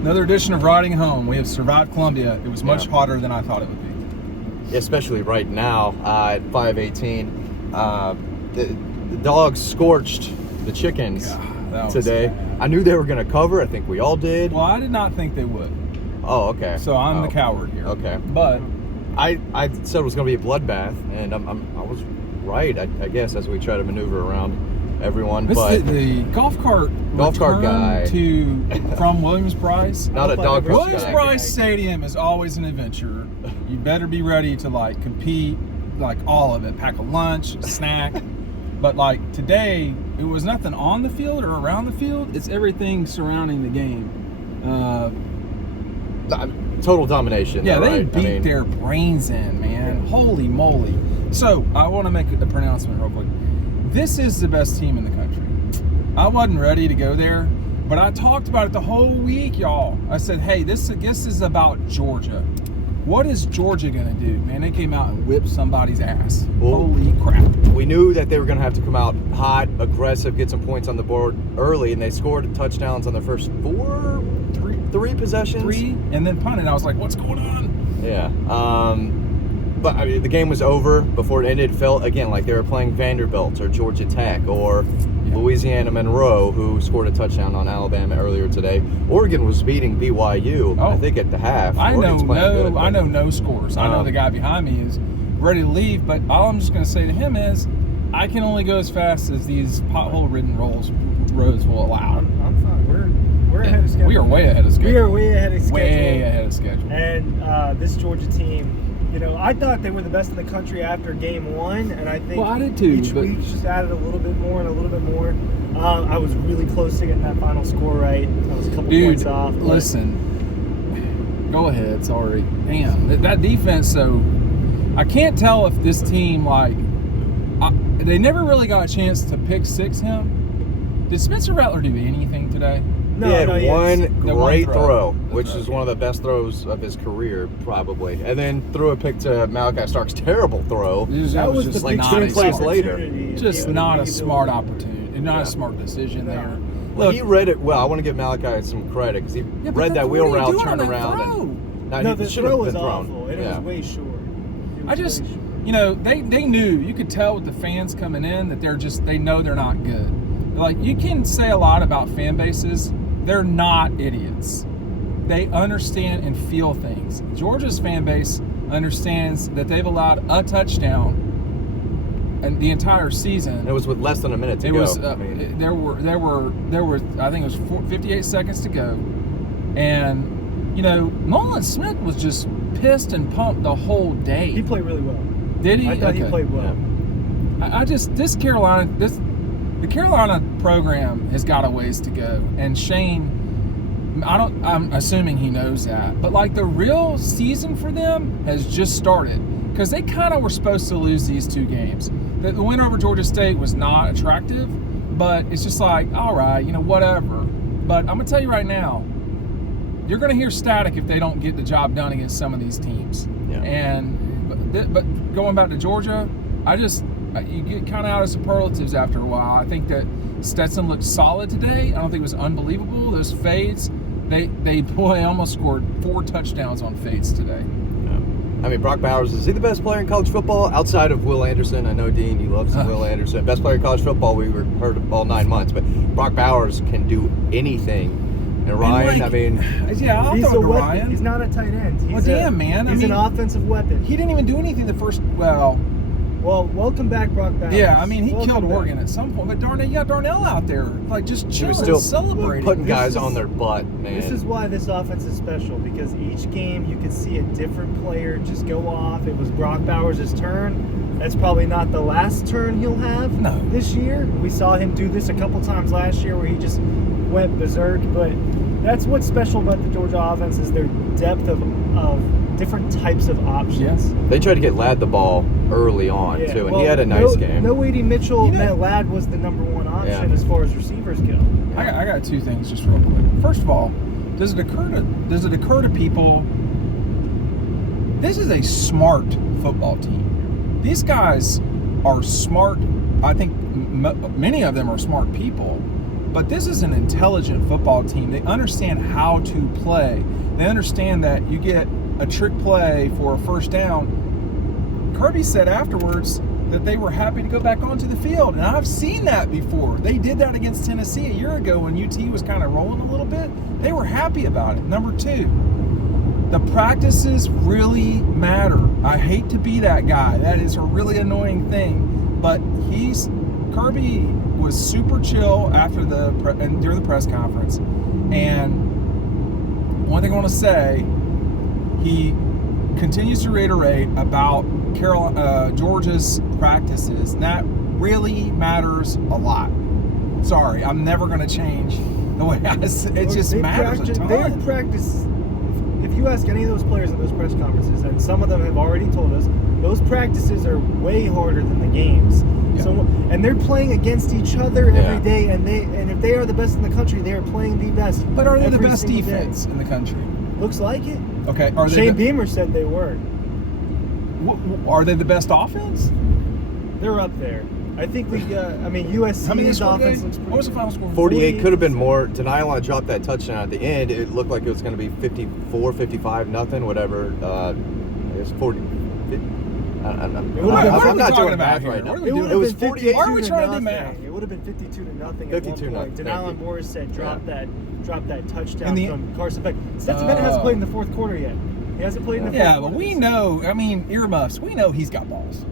Another edition of Riding Home. We have survived Columbia. It was much hotter than I thought it would be. Especially right now at 5:18. The dogs scorched the chickens today. I knew they were going to cover. I think we all did. Well, I did not think they would. Oh, okay. So I'm the coward here. Okay. But I said it was going to be a bloodbath, and I was right, I guess, as we try to maneuver around everyone. But the golf cart guy from Williams-Brice. Not a dog guy. Williams-Brice Stadium is always an adventure. You better be ready to like compete, like all of it. Pack a lunch, a snack. But like today, it was nothing on the field or around the field. It's everything surrounding the game. Total domination. Yeah, they beat their brains in, man. Holy moly. So, I want to make a pronouncement real quick. This is the best team in the country. I wasn't ready to go there, but I talked about it the whole week, y'all. I said, hey, this is about Georgia. What is Georgia going to do? Man, they came out and whipped somebody's ass. Well, holy crap. We knew that they were going to have to come out hot, aggressive, get some points on the board early, and they scored touchdowns on their first three possessions. Three, and then punted. I was like, what's going on? Yeah. But I mean, the game was over before it ended. It felt, again, like they were playing Vanderbilt or Georgia Tech or Louisiana Monroe, who scored a touchdown on Alabama earlier today. Oregon was beating BYU, I think, at the half. I know no scores. I know the guy behind me is ready to leave, but all I'm just going to say to him is I can only go as fast as these pothole-ridden roads will allow. I'm fine. We're ahead of schedule. We are way ahead of schedule. We are way ahead of schedule. Way ahead of schedule. And this Georgia team, you know, I thought they were the best in the country after game one, and I think I did too, each week just added a little bit more and a little bit more. I was really close to getting that final score right. I was a couple points off. Listen, go ahead. Sorry. Damn, that defense. So I can't tell if this team they never really got a chance to pick six him. Did Spencer Rattler do anything today? He had one great throw, which is one of the best throws of his career, probably. And then threw a pick to Malachi Stark's terrible throw. That was just like 2 plays later. Just not a smart opportunity, not a smart decision there. Well, he read it well. I want to give Malachi some credit because he read that wheel route, turned around. The throw was awful. It was way short. They knew. You could tell with the fans coming in that they know they're not good. Like, you can say a lot about fan bases. They're not idiots. They understand and feel things. Georgia's fan base understands that they've allowed a touchdown and the entire season. It was with less than a minute to go. There were I think it was 58 seconds to go, and Nolan Smith was just pissed and pumped the whole day. He played really well. Did he? I thought he played well. The Carolina program has got a ways to go, and Shane, I'm assuming he knows that, but like the real season for them has just started, because they kind of were supposed to lose these two games. The win over Georgia State was not attractive, but it's just like, all right, whatever. But I'm gonna tell you right now, you're gonna hear static if they don't get the job done against some of these teams. Yeah. But going back to Georgia, you get kind of out of superlatives after a while. I think that Stetson looked solid today. I don't think it was unbelievable. Those fades, they almost scored 4 touchdowns on fades today. Yeah. I mean, Brock Bowers, is he the best player in college football outside of Will Anderson? I know, Dean, you love some Will Anderson. Best player in college football, we heard all 9 months. But Brock Bowers can do anything. And Ryan, I'll he's throw it to Ryan. He's not a tight end. He's an offensive weapon. He didn't even do anything the first, Well, welcome back, Brock Bowers. Yeah, I mean, he killed Oregon at some point. But Darnell out there, like, just chilling, still celebrating. Putting guys on their butt, man. This is why this offense is special, because each game you could see a different player just go off. It was Brock Bowers' turn. That's probably not the last turn he'll have this year. We saw him do this a couple times last year where he just went berserk. But that's what's special about the Georgia offense is their depth of different types of options. Yes. They tried to get Ladd the ball early on, too, and he had a nice game. No A.D. Mitchell, Ladd was the number one option as far as receivers go. I got 2 things just real quick. First of all, does it occur to people, this is a smart football team. These guys are smart. I think many of them are smart people, But this is an intelligent football team. They understand how to play. They understand that you get a trick play for a first down. Kirby said afterwards that they were happy to go back onto the field. And I've seen that before. They did that against Tennessee a year ago when UT was kind of rolling a little bit. They were happy about it. Number 2, the practices really matter. I hate to be that guy. That is a really annoying thing. But Kirby was super chill after and during the press conference. And one thing I want to say, he continues to reiterate about Georgia's practices, and that really matters a lot. Sorry, I'm never going to change the way I say it. Just matters a ton. They practice. If you ask any of those players at those press conferences, and some of them have already told us, those practices are way harder than the games. Yeah. So, and they're playing against each other every day, and if they are the best in the country, they are playing the best. But are they the best defense in the country? Looks like it. Okay. Shane Beamer said they were. Are they the best offense? They're up there. I think USC's offense looks pretty. What was the final score? 48 could have been more. Denial dropped that touchdown at the end. It looked like it was going to be 54, 55, nothing, whatever. I guess 40. I'm not doing math right now. It was 48. Why are we trying to do math? It would have been 52-0 52 at one point. Denial Morris said drop that touchdown from Carson Beck. Stetson Bennett hasn't played in the fourth quarter yet. He hasn't played in the fourth quarter. Yeah, but we know, earmuffs, we know he's got balls.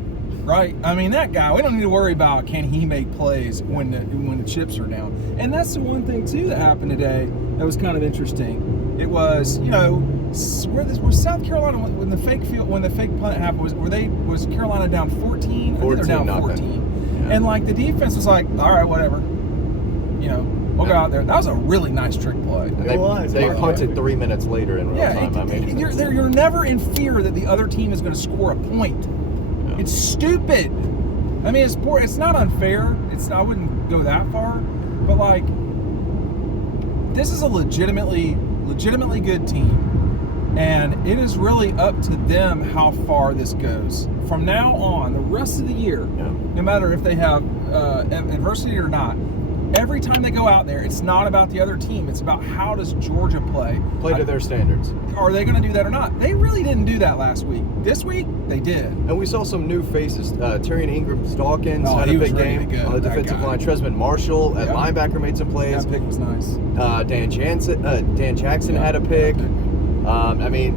Right? I mean, that guy, we don't need to worry about can he make plays when the chips are down. And that's the one thing, too, that happened today that was kind of interesting. It was, where South Carolina, when the fake punt happened, was Carolina down 14? I think they're down 14. Yeah. And, the defense was like, all right, whatever. We'll go out there. That was a really nice trick play. They punted 3 minutes later in real time. You're never in fear that the other team is going to score a point. It's stupid. I mean, it's not unfair. I wouldn't go that far, but this is a legitimately good team, and it is really up to them how far this goes. From now on, the rest of the year, no matter if they have adversity or not, every time they go out there, it's not about the other team. It's about how does Georgia play to their standards. Are they going to do that or not? They really didn't do that last week. This week, they did. And we saw some new faces. Tyrion Ingram-Dawkins had a big game on the defensive line. Tresman Marshall at linebacker made some plays. That pick was nice. Dan Jackson had a pick.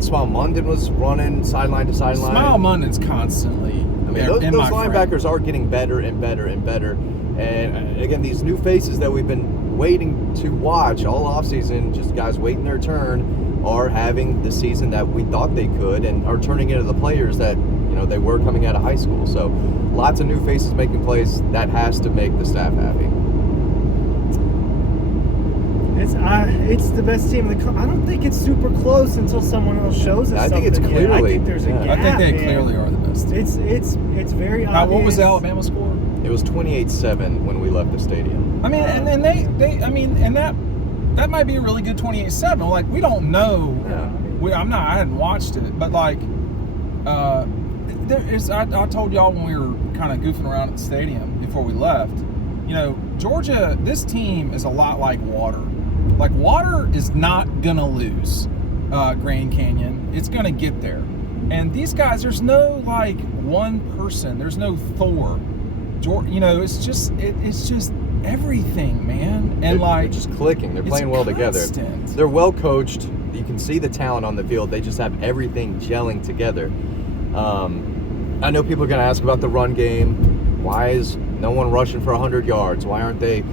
Smile Munden was running sideline to sideline. Smile Munden's constantly. Those linebackers are getting better and better and better. And again, these new faces that we've been waiting to watch all offseason, just guys waiting their turn, are having the season that we thought they could and are turning into the players that they were coming out of high school. So lots of new faces making plays. That has to make the staff happy. It's the best team in the country. I don't think it's super close until someone else shows us something. I think it's clearly. I think there's a gap. I think they clearly are the best. It's very obvious. What was the Alabama score? It was 28-7 when we left the stadium. And then that might be a really good 28-7. We don't know. Yeah. I hadn't watched it, but I told y'all when we were kind of goofing around at the stadium before we left. Georgia, this team is a lot like water. Water is not gonna lose Grand Canyon. It's gonna get there. And these guys, there's no one person. There's no Thor. It's just everything, man. And they're just clicking. They're playing well together. They're well coached. You can see the talent on the field. They just have everything gelling together. I know people are going to ask about the run game. Why is no one rushing for 100 yards? Why aren't they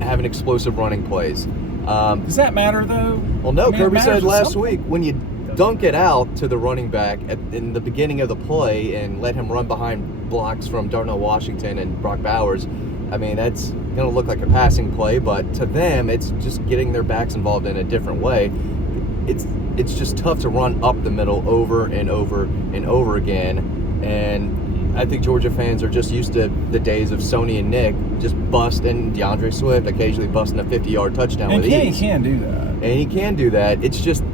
having explosive running plays? Does that matter, though? Well, no. Kirby said last week, when you dunk it out to the running back in the beginning of the play and let him run behind blocks from Darnell Washington and Brock Bowers, that's going to look like a passing play, but to them, it's just getting their backs involved in a different way. It's just tough to run up the middle over and over and over again, and I think Georgia fans are just used to the days of Sony and Nick just busting DeAndre Swift, occasionally busting a 50-yard touchdown with ease. He can do that. And he can do that. It's just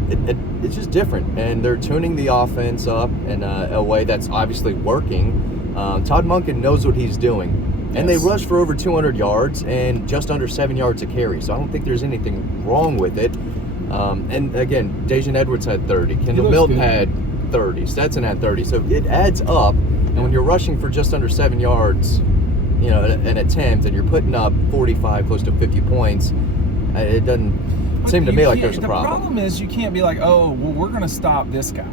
different, and they're tuning the offense up in a way that's obviously working. Todd Monken knows what he's doing. And they rushed for over 200 yards and just under 7 yards a carry. So I don't think there's anything wrong with it. And again, Dejan Edwards had 30. Kendall Milton had 30. Stetson had 30. So it adds up. And when you're rushing for just under 7 yards, you know, an attempt, and you're putting up 45, close to 50 points, it doesn't seem to me like there's a problem. The problem is you can't be like, oh, well, we're going to stop this guy.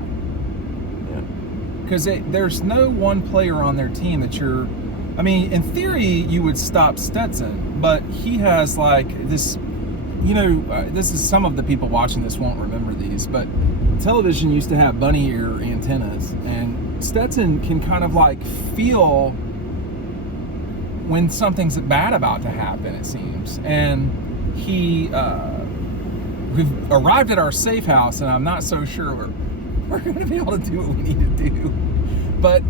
Because there's no one player on their team that you're... I mean, in theory, you would stop Stetson, but he has like this... You know, this is some of the people watching this won't remember these, but television used to have bunny ear antennas, and Stetson can kind of like feel when something's bad about to happen, it seems. And we've arrived at our safe house, and I'm not so sure we're going to be able to do what we need to do. But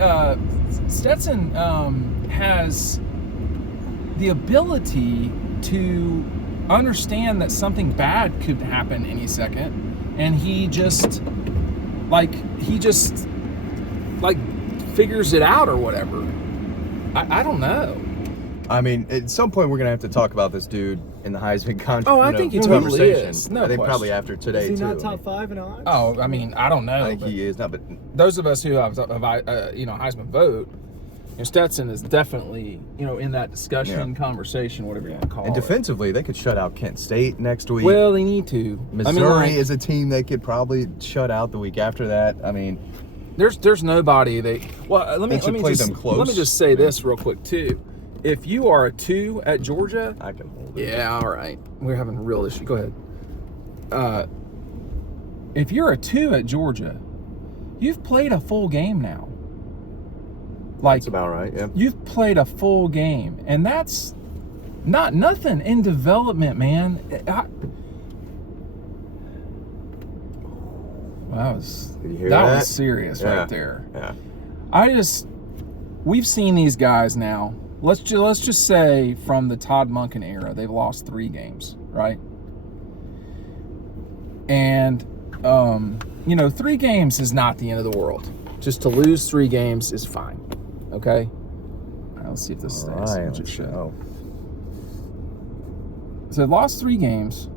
Stetson has the ability to understand that something bad could happen any second, and he just figures it out or whatever. I don't know. I mean, at some point we're gonna have to talk about this dude in the Heisman I think he totally is. No I think question. Probably after today is he too. not top 5 in odds? Oh, I mean, I don't know. I think he is not, but those of us who have Heisman vote, Stetson is definitely, in that discussion, conversation, whatever you want to call it. And defensively, they could shut out Kent State next week. Well, they need to. Missouri is a team they could probably shut out the week after that. I mean, there's nobody let me just say this real quick too. If you are a 2 at Georgia, I can hold it. Yeah, all right. We're having a real issue. Go ahead. If you're a 2 at Georgia, you've played a full game now. That's about right, yeah. You've played a full game, and that's nothing in development, man. That was serious right there. Yeah. We've seen these guys now. Let's just say from the Todd Monken era, they've lost 3 games, right? And 3 games is not the end of the world. Just to lose 3 games is fine. Okay? All right, let's see if this stays. Right, So they've lost 3 games.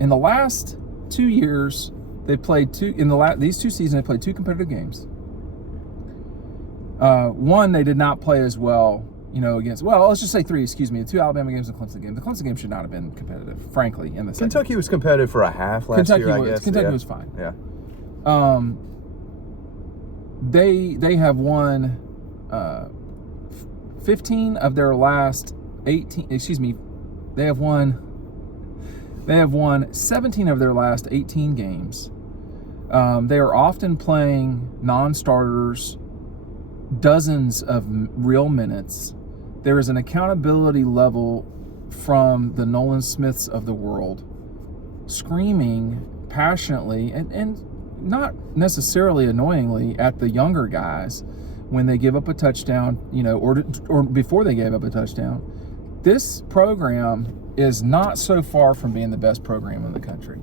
In the last 2 years, they played these 2 seasons, they played 2 competitive games. One, they did not play as well, against, let's just say 3, the 2 Alabama games and the Clemson game. The Clemson game should not have been competitive, frankly, in the second. Kentucky was competitive for a half last year, I guess. Kentucky was fine. Yeah. They have won 15 of their last 18, they have won 17 of their last 18 games. They are often playing non-starters, dozens of real minutes. There is an accountability level from the Nolan Smiths of the world, screaming passionately and not necessarily annoyingly at the younger guys when they give up a touchdown, or before they gave up a touchdown. This program is not so far from being the best program in the country.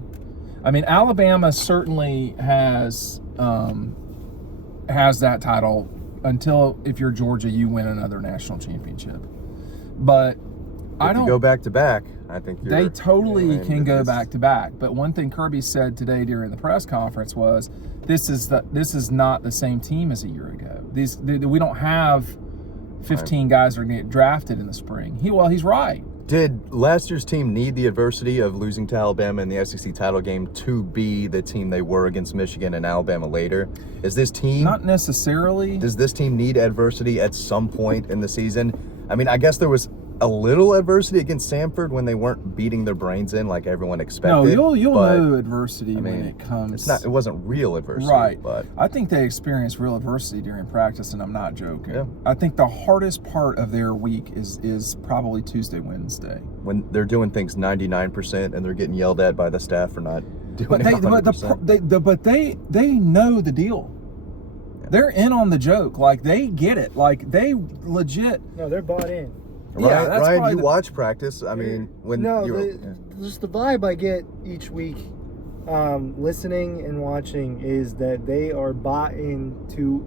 I mean, Alabama certainly has that title until, if you're Georgia, you win another national championship. But if you go back to back, I think they totally can go back to back. But one thing Kirby said today during the press conference was, this is not the same team as a year ago. We don't have 15 guys that are going to get drafted in the spring. He's right. Did last year's team need the adversity of losing to Alabama in the SEC title game to be the team they were against Michigan and Alabama later? Is this team... Not necessarily. Does this team need adversity at some point in the season? I mean, I guess there was a little adversity against Samford when they weren't beating their brains in like everyone expected. No, you'll know adversity when it comes. It wasn't real adversity. Right. But I think they experienced real adversity during practice, and I'm not joking. Yeah. I think the hardest part of their week is probably Tuesday, Wednesday. When they're doing things 99% and they're getting yelled at by the staff for not doing it 100%. But they know the deal. Yeah. They're in on the joke. Like, they get it. Like, they legit. No, they're bought in. Right, Ryan, you watch practice. I mean, just the vibe I get each week, listening and watching, is that they are bought into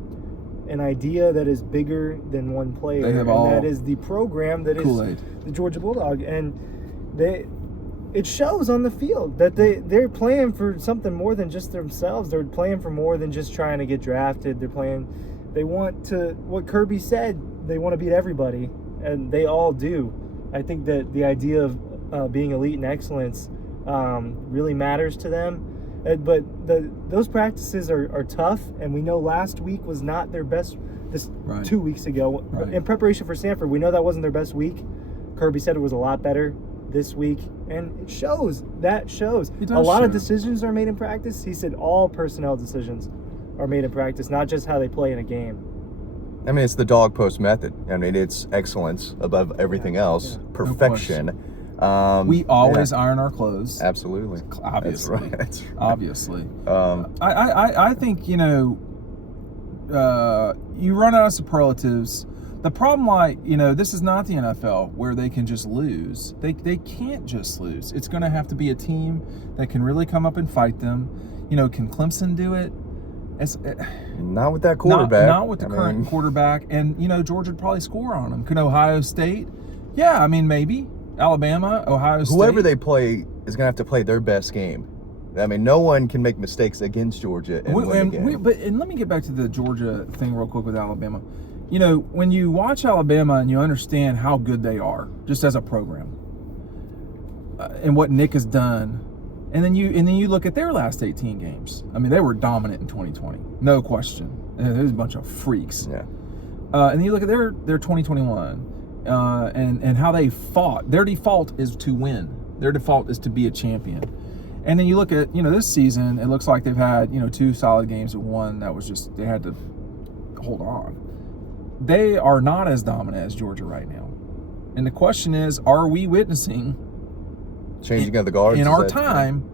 an idea that is bigger than one player. They have and that is the program that Kool-Aid. is the Georgia Bulldog. And it shows on the field that they're playing for something more than just themselves. They're playing for more than just trying to get drafted. They want to, what Kirby said, they want to beat everybody, and they all do. I think that the idea of being elite and excellence really matters to them. But those practices are tough, and we know last week was not their best. Right. 2 weeks ago, Right. in preparation for Stanford, we know that wasn't their best week. Kirby said it was a lot better this week, and it shows. That shows. It does A lot of show. decisions are made in practice. He said all personnel decisions are made in practice, not just how they play in a game. I mean, it's the dog post method. I mean, it's excellence above everything else, perfection. We always iron our clothes. Absolutely. Obviously. That's right. That's right. Obviously. I think, you run out of superlatives. The problem, this is not the NFL where they can just lose. They can't just lose. It's going to have to be a team that can really come up and fight them. Can Clemson do it? Not with that quarterback. Not with the current quarterback. And, Georgia would probably score on them. Can Ohio State? Yeah, I mean, maybe. Alabama, Ohio State. Whoever they play is going to have to play their best game. I mean, no one can make mistakes against Georgia and win the game. And let me get back to the Georgia thing real quick with Alabama. When you watch Alabama and you understand how good they are, just as a program, and what Nick has done, and then you look at their last 18 games. I mean, they were dominant in 2020, no question. There's a bunch of freaks. Yeah. And then you look at their 2021, and how they fought. Their default is to win. Their default is to be a champion. And then you look at this season. It looks like they've had 2 solid games, and one that was just they had to hold on. They are not as dominant as Georgia right now. And the question is, are we witnessing changing of the guards in our time?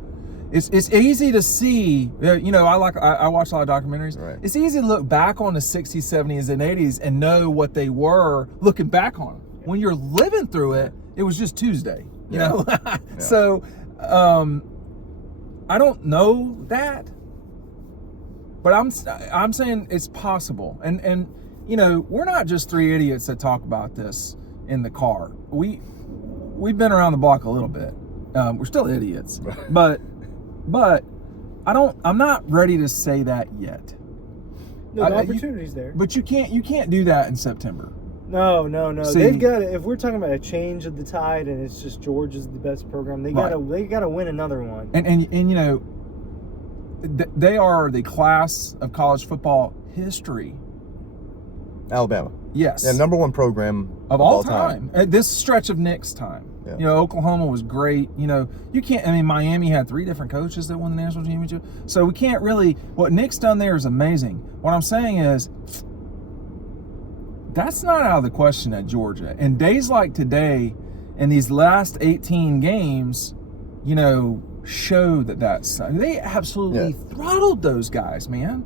It's easy to see. I watch a lot of documentaries. Right. It's easy to look back on the 60s, 70s, and 80s and know what they were looking back on. When you're living through it, it was just Tuesday. Yeah. So I don't know that, but I'm saying it's possible. And we're not just 3 idiots that talk about this in the car. We've been around the block a little bit. We're still idiots, but I'm not ready to say that yet. No, the opportunity's there. But you can't do that in September. No. See, They've got to, if we're talking about a change of the tide and it's just Georgia's the best program, they gotta win another one. And they are the class of college football history. Alabama. Yes. Yeah, number 1 program of all time. At this stretch of Nick's time. Yeah. Oklahoma was great. You can't, Miami had 3 different coaches that won the national championship. So we can't really, what Nick's done there is amazing. What I'm saying is, that's not out of the question at Georgia. And days like today, and these last 18 games, show that's, they absolutely throttled those guys, man.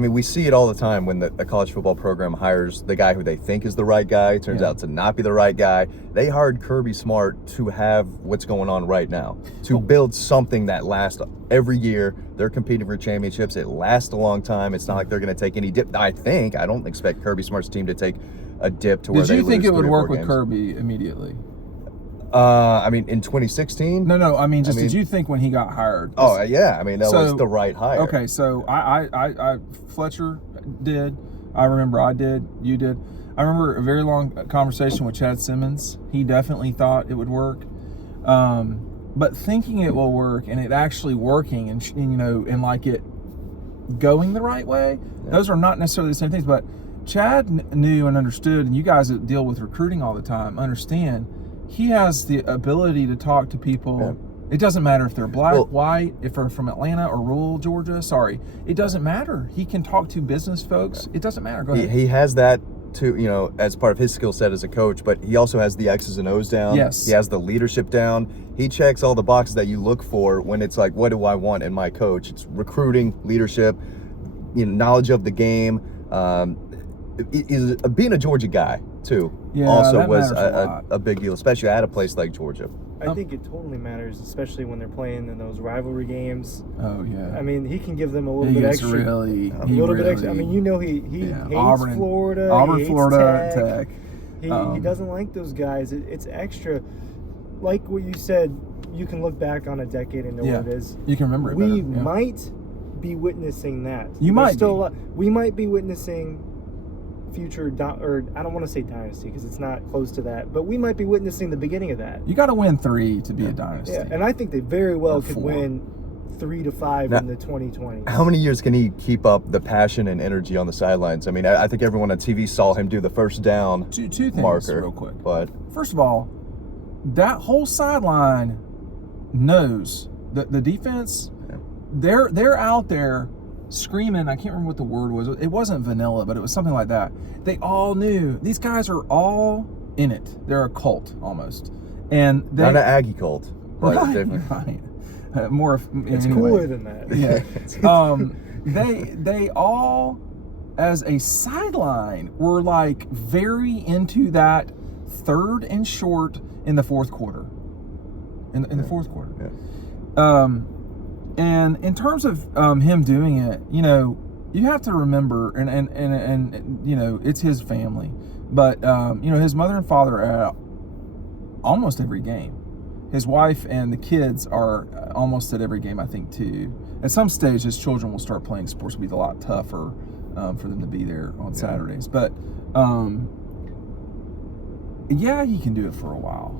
We see it all the time when a college football program hires the guy who they think is the right guy. It turns out to not be the right guy. They hired Kirby Smart to have what's going on right now, to build something that lasts every year. They're competing for championships. It lasts a long time. It's not like they're going to take any dip. I don't expect Kirby Smart's team to take a dip to where they lose. Did you think it would 3 or 4 work with games. Kirby immediately? In 2016? No. Did you think when he got hired? Oh, yeah. That was the right hire. Okay, so I Fletcher did. I remember I did. You did. I remember a very long conversation with Chad Simmons. He definitely thought it would work. But thinking it will work and it actually working and like it going the right way, those are not necessarily the same things. But Chad knew and understood, and you guys that deal with recruiting all the time understand, he has the ability to talk to people. Yeah. It doesn't matter if they're black, white, if they're from Atlanta or rural Georgia. Sorry. It doesn't matter. He can talk to business folks. It doesn't matter. Go ahead. He has that too, as part of his skill set as a coach, but he also has the X's and O's down. Yes. He has the leadership down. He checks all the boxes that you look for when it's like, what do I want in my coach? It's recruiting, leadership, knowledge of the game. Being a Georgia guy too also was a big deal, especially at a place like Georgia. I think it totally matters, especially when they're playing in those rivalry games. Oh yeah. I mean, he can give them a little bit extra. Bit extra. I mean, he hates Auburn, Florida. Auburn, he hates Florida, Tech. Tech. He doesn't like those guys. It's extra. Like what you said, you can look back on a decade and know what it is. You can remember it We better. might be witnessing that. You might we might be witnessing future, or I don't want to say dynasty because it's not close to that, but we might be witnessing the beginning of that. You got to win 3 to be a dynasty. Yeah, and I think they very well Or could 4. win 3 to 5 in the 2020s. How many years can he keep up the passion and energy on the sidelines? I mean, I think everyone on TV saw him do the first down Two things marker, real quick. But first of all, that whole sideline knows the defense. Yeah. They're out there screaming. I can't remember what the word was. It wasn't vanilla, but it was something like that. They all knew these guys are all in it. They're a cult almost, and they, not an Aggie cult, but right. More. It's cooler than that. Yeah. They all, as a sideline, were like very into that 3rd and short in the 4th quarter. In the 4th quarter. Yeah. And in terms of him doing it, you have to remember, and it's his family, but his mother and father are at almost every game. His wife and the kids are almost at every game, I think, too. At some stage, his children will start playing sports. It'll be a lot tougher for them to be there on Saturdays. But he can do it for a while.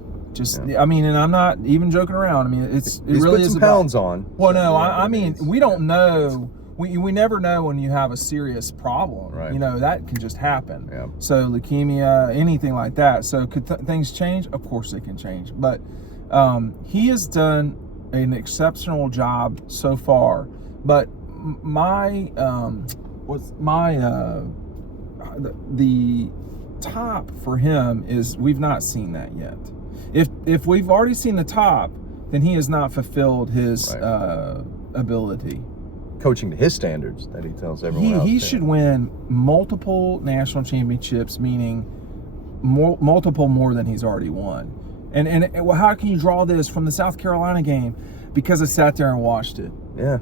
I mean, and I'm not even joking around. I mean, it really is some pounds on. Well, no, I mean, we don't know. We never know when you have a serious problem. Right. That can just happen. Yeah. So leukemia, anything like that. So could things change? Of course they can change. But he has done an exceptional job so far. But the top for him is we've not seen that yet. If we've already seen the top, then he has not fulfilled his ability. Coaching to his standards that he tells everyone else. He should win multiple national championships, meaning multiple more than he's already won. And how can you draw this from the South Carolina game? Because I sat there and watched it. Yeah.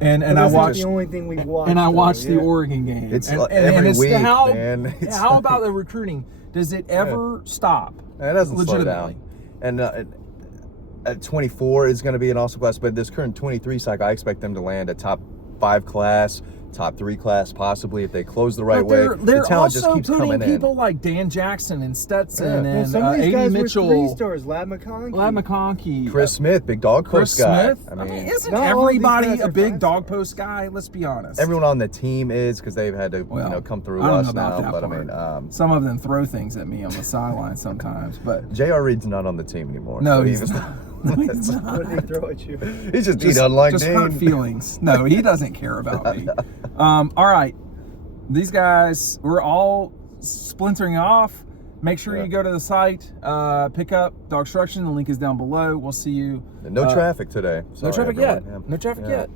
And I watched the only thing we've watched. And I watched the Oregon game. It's and every it's week, how, man. How about the recruiting? Does it ever stop? It doesn't slow down. And at 24 is going to be an awesome class, but this current 23 cycle, I expect them to land a top 5 class, top 3 class, possibly if they close the right way. They're the talent just also keeps coming putting people like Dan Jackson and Stetson and some of these guys Mitchell, were 3 stars. Lad McConkey, Chris Smith, big dog post guy. Smith. I mean, isn't everybody a big dog post guy? Let's be honest. Everyone on the team is, because they've had to come through us now. But I mean, some of them throw things at me on the sideline sometimes. But J.R. Reed's not on the team anymore. No, so he's not. What did he throw at you? He's just unlike just hurt feelings. No, he doesn't care about me. All right, these guys, we're all splintering off. Make sure you go to the site, pick up DAWGSTRUCTION. The link is down below. We'll see you. No traffic today. No traffic yet. No traffic yet.